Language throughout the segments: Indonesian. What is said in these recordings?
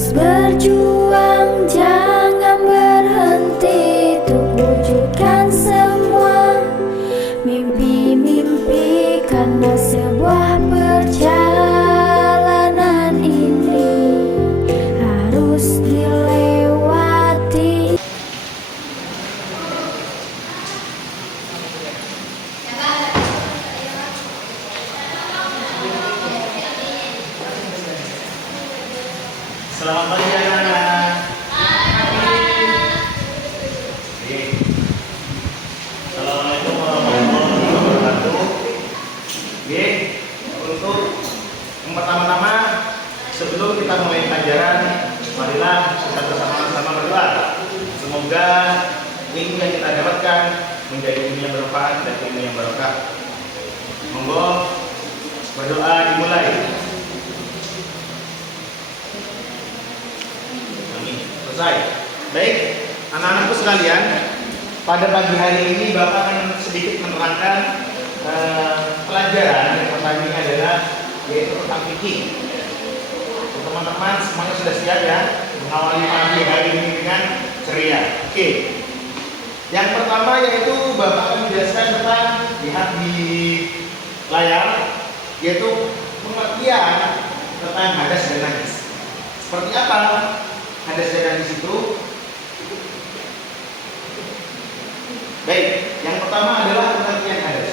Terus berjuang, jangan berhenti untuk wujudkan semua mimpi-mimpi, karena sebuah perjalanan ini harus dilewati. Selamat pagi anak-anak. Assalamualaikum warahmatullahi wabarakatuh. Untuk yang pertama-tama, sebelum kita mulai pelajaran, marilah kita bersama-sama berdoa. Semoga ilmu yang kita dapatkan menjadi ilmu yang bermanfaat dan ilmu yang barokah. Monggo berdoa dimulai. Selesai. Baik, anak-anakku sekalian, pada pagi hari ini Bapak akan sedikit menerangkan pelajaran yang pertama ini adalah yaitu tentang fikih. Teman-teman semuanya sudah siap ya mengawali pagi hari ini dengan ceria. Oke. Yang pertama yaitu Bapak akan menjelaskan tentang, lihat di layar, yaitu pengertian tentang hadas dan najis. Seperti apa hadas dan najis itu? Baik, yang pertama adalah pengertian hadas.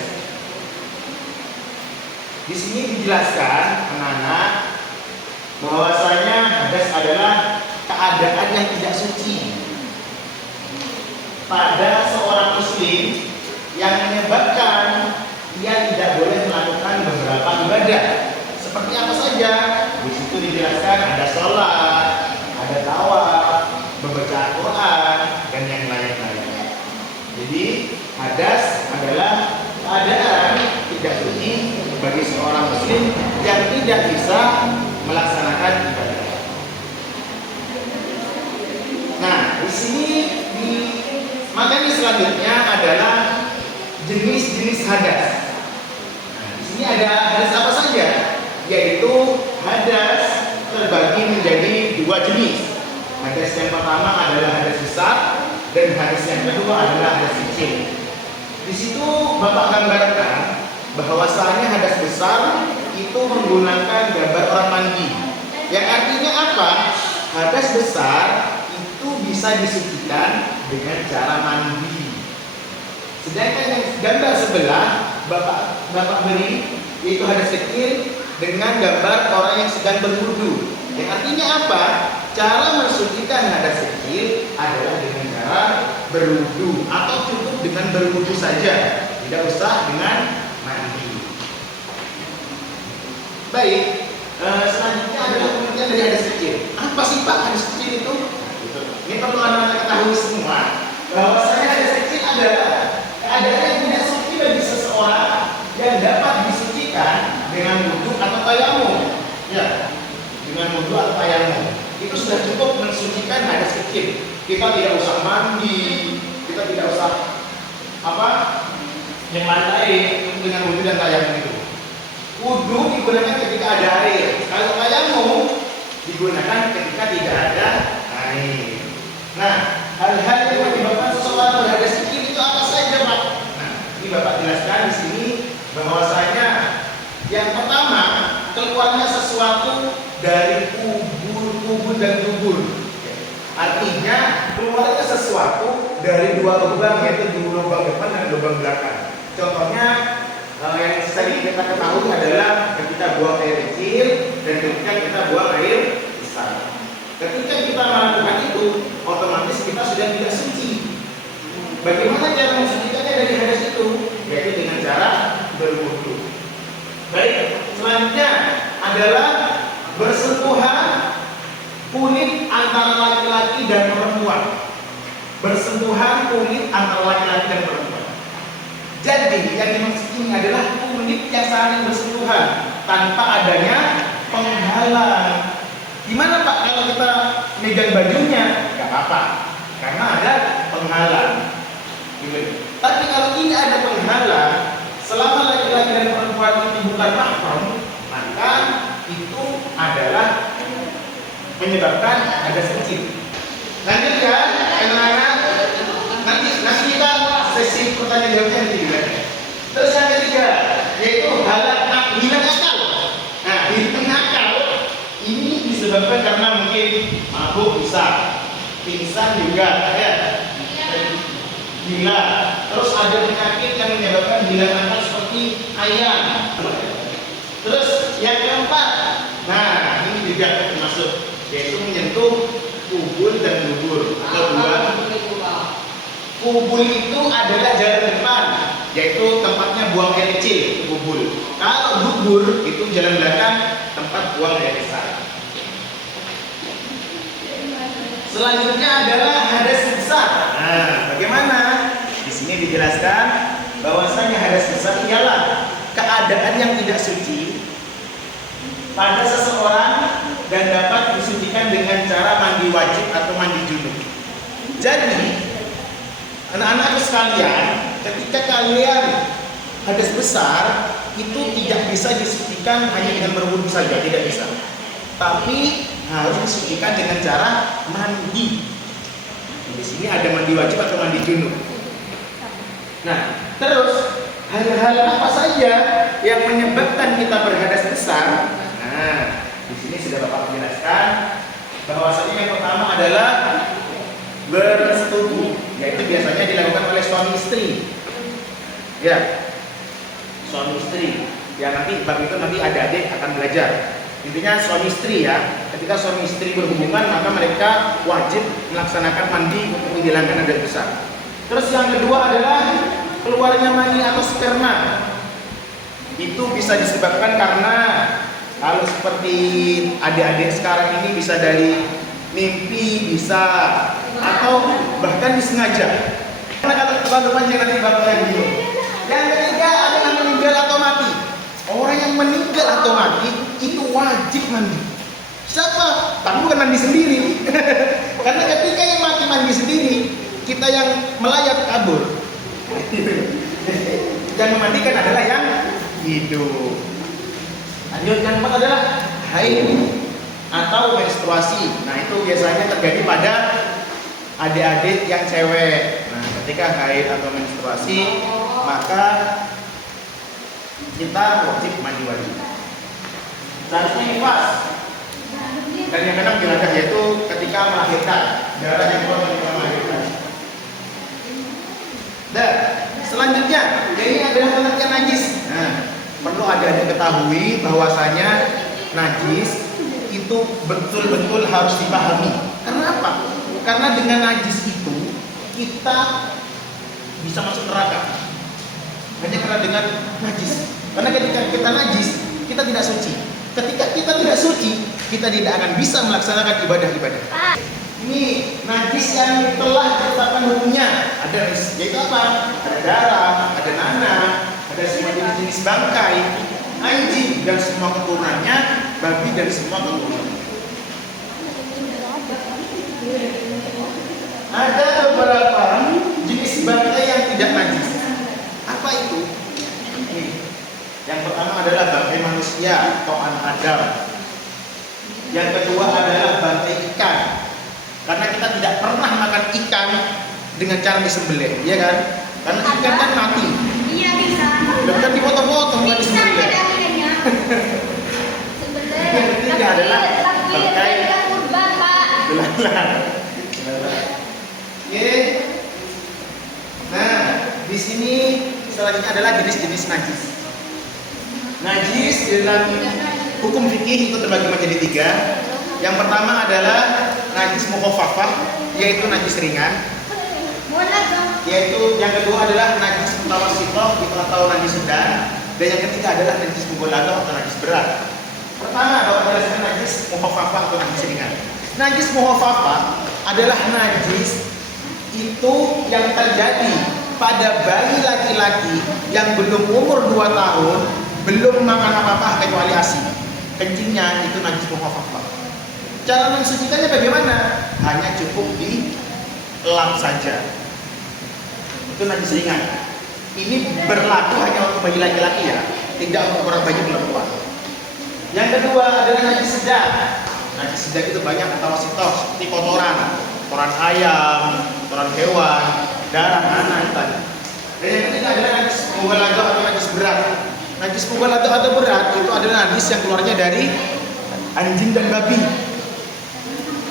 Di sini dijelaskan anak-anak bahwasanya hadas adalah keadaan yang tidak suci pada seorang muslim yang menyebabkan ia tidak boleh melakukan beberapa ibadah. Seperti apa saja? Di situ dijelaskan ada sholat, ada tawaf, membaca Al-Quran, dan yang lain-lain. Jadi hadas adalah keadaan tidak suci bagi seorang muslim yang tidak bisa melaksanakan ibadah. Nah, di sini di materi selanjutnya adalah jenis-jenis hadas. Nah, di sini ada hadas apa saja? Yaitu hadas terbagi menjadi dua jenis. Hadas yang pertama adalah hadas besar dan hadas yang kedua adalah hadas kecil. Di situ Bapak gambarkan bahwasanya hadas besar itu menggunakan gambar orang mandi. Yang artinya apa? Hadas besar itu bisa disucikan dengan cara mandi. Sedangkan yang gambar sebelah Bapak beri yaitu hadas kecil dengan gambar orang yang sedang berwudu. Yang artinya apa? Cara mensucikan hadas kecil adalah dengan cara berwudu atau cukup dengan berwudu saja, tidak usah dengan mandi. Baik, selanjutnya adalah pengertian dari hadas kecil. Apa sih Pak hadas kecil itu? Ini perlu anak-anak ketahui semua bahwasanya hadas kecil adalah keadaan yang tidak suci bagi seseorang yang dapat disucikan dengan wudu atau tayamum. Ya, dengan wudu atau tayamum itu sudah cukup mensucikan hadas kecil. Kita tidak usah mandi, kita tidak usah yang lain dengan wudu dan tayamum itu. Wudu digunakan ketika ada air. Kalau tayamum digunakan ketika tidak ada air. Nah, hal-hal yang menyebabkan seseorang berhadas kecil itu apa saja, Pak? Nah, ini Bapak jelaskan di sini bahwasanya yang pertama, keluarnya sesuatu dari kubur dan dubur. Artinya keluarnya sesuatu dari dua lubang, yaitu di lubang depan dan lubang belakang. Contohnya yang sering kita ketahui adalah ketika buang air kecil dan ketika kita buang air besar. Ketika kita melakukan itu, otomatis kita sudah tidak suci. Bagaimana cara mensucikannya dari hadas itu? Yaitu dengan cara berwudu. Baik, selanjutnya adalah bersentuhan kulit antara laki-laki dan perempuan. Bersentuhan kulit antara laki-laki dan perempuan. Jadi yang dimaksud ini adalah kulit yang saling bersentuhan tanpa adanya penghalang. Gimana Pak kalau kita megang bajunya? Gak apa-apa, karena ada penghalang. Tapi kalau ini ada penghalang, selama laki-laki dan perempuan itu bukan mahram, maka itu adalah menyebabkan hadas kecil. Lanjutkan, anak-anak. Nanti kita sesi pertanyaan jawabnya nanti juga. Terus yang ketiga, yaitu hilang akal. Nah, hilang akal ini disebabkan karena mungkin mabuk bisa, pingsan juga, ya, gila. Terus ada penyakit yang menyebabkan hilang akal seperti ayam. Terus yang keempat, nah ini juga termasuk, yaitu menyentuh kubul dan dubur. Kedua, kubul itu adalah jalan depan, yaitu tempatnya buang air kecil, kubul. Kalau dubur itu jalan belakang, tempat buang air besar. Selanjutnya adalah hadas besar. Nah, bagaimana? Di sini dijelaskan bahwasanya hadas besar ialah keadaan yang tidak suci pada seseorang dan dapat disucikan dengan cara mandi wajib atau mandi junub. Jadi, anak-anakku sekalian, ketika kalian hadas besar, itu tidak bisa disucikan hanya dengan berwudu saja, tidak bisa. Tapi harus disucikan dengan cara mandi. Di sini ada mandi wajib atau mandi junub. Nah, terus hal-hal apa saja yang menyebabkan kita berhadas besar? Nah, di sini sudah Bapak jelaskan bahwasanya yang pertama adalah bersetubuh, yaitu biasanya dilakukan oleh suami istri. Ya, suami istri. Ya, nanti bab itu nanti adik-adik akan belajar. Intinya suami istri ya. Ketika suami istri berhubungan, maka mereka wajib melaksanakan mandi untuk menghilangkan hadas besar. Terus yang kedua adalah keluarnya mani atau sperma. Itu bisa disebabkan karena kalau seperti adik-adik sekarang ini bisa dari mimpi, bisa atau bahkan disengaja. Karena kata teman-teman jangan nanti bapak yang bingung. Yang ketiga adalah meninggal atau mati. Orang yang meninggal atau mati itu wajib mandi. Siapa? Tapi bukan mandi sendiri. Karena ketika yang mati sendiri, kita yang melayat kabur. Yang memandikan adalah yang hidup. Lanjut, yang keempat adalah haid atau menstruasi. Nah, itu biasanya terjadi pada adik-adik yang cewek. Nah, ketika haid atau menstruasi, maka kita wajib mandi wajib. Seharusnya nifas. Dan yang keenam dilangkah yaitu ketika melahirkan, darah yang keluar ketika melahirkan. Dan selanjutnya, ini adalah pengertian najis. Nah, perlu adik-adik ketahui bahwasanya najis itu betul-betul harus dipahami. Kenapa? Karena dengan najis itu kita bisa masuk neraka. Hanya karena dengan najis. Karena ketika kita najis, kita tidak suci. Ketika kita tidak suci, kita tidak akan bisa melaksanakan ibadah-ibadah. Ini najis yang telah ditetapkan hukumnya. Ada yaitu apa? Ada darah, ada nanah, ada semua jenis-jenis bangkai, anjing dan semua keturunannya, babi dan semua keturunannya. Ada beberapa jenis bangkai yang tidak najis. Apa itu? Yang pertama adalah bangkai manusia atau anak Adam. Yang kedua adalah bangkai ikan. Karena kita tidak pernah makan ikan dengan cara disembelih, ya kan? Karena ikan kan mati. Iya bisa. Bukan dipotong-potong, bukan Bisa disembelih. pada akhirnya. Yang ketiga adalah bangkai kurban, Pak. belalang. Oke. Nah, di sini selanjutnya adalah jenis-jenis najis. Najis dalam hukum fikih itu terbagi menjadi tiga. Yang pertama adalah najis mukhafafah, yaitu najis ringan. Yaitu yang kedua adalah najis mutawassithah atau najis sedang, dan yang ketiga adalah najis mughalladah atau najis berat. Pertama adalah najis mukhafafah atau najis ringan. Najis mukhafafah adalah najis itu yang terjadi pada bayi laki-laki yang belum umur 2 tahun, belum makan apa-apa kecuali ASI. Kencingnya itu najis mukhafafah. Cara mensucikannya bagaimana? Hanya cukup dilap saja. Itu najis ringan. Ini berlaku hanya untuk bayi laki-laki ya, tidak untuk orang bayi perempuan. Yang kedua adalah najis sedang. Najis jidat itu banyak mutawasitoh, seperti kotoran ayam, kotoran hewan, darah anak tadi. Dan yang ketiga adalah najis mughalladhah atau najis berat. Najis mughalladhah atau berat itu adalah najis yang keluarnya dari anjing dan babi.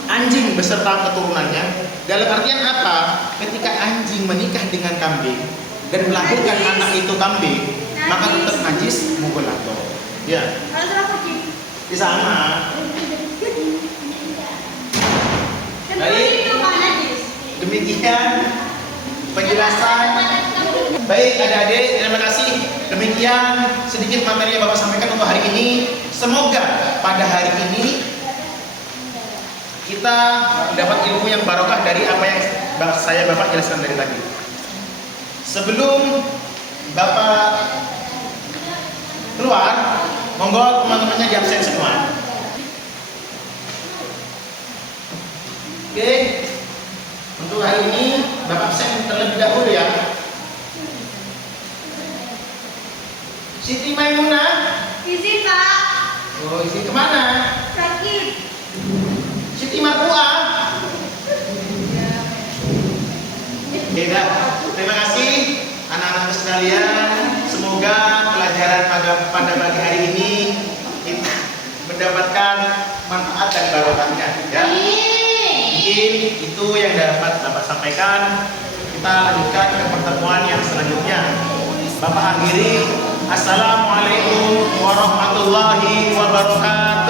Anjing beserta keturunannya. Dalam artian apa? Ketika anjing menikah dengan kambing dan melahirkan anak itu kambing, maka tetap najis mughalladhah. Ya. Kalau salah kucing. Di sama. Baik. Demikian penjelasan. Baik adik-adik, terima kasih. Demikian sedikit materi yang Bapak sampaikan untuk hari ini. Semoga pada hari ini kita dapat ilmu yang barokah dari apa yang Bapak jelaskan dari tadi. Sebelum Bapak keluar, monggo teman-temannya di absen semua. Oke, untuk hari ini Bapak absen terlebih dahulu ya. Siti Maimunah, Isi Pak. oh isi kemana? Sakit. Siti Marpuah. Beda. Terima kasih anak-anak sekalian. Semoga pelajaran pada pagi hari ini kita mendapatkan manfaat dan barokahnya. Ya. Mungkin itu yang dapat Bapak sampaikan. Kita lanjutkan ke pertemuan yang selanjutnya. Bapak akhiri. Assalamualaikum warahmatullahi wabarakatuh.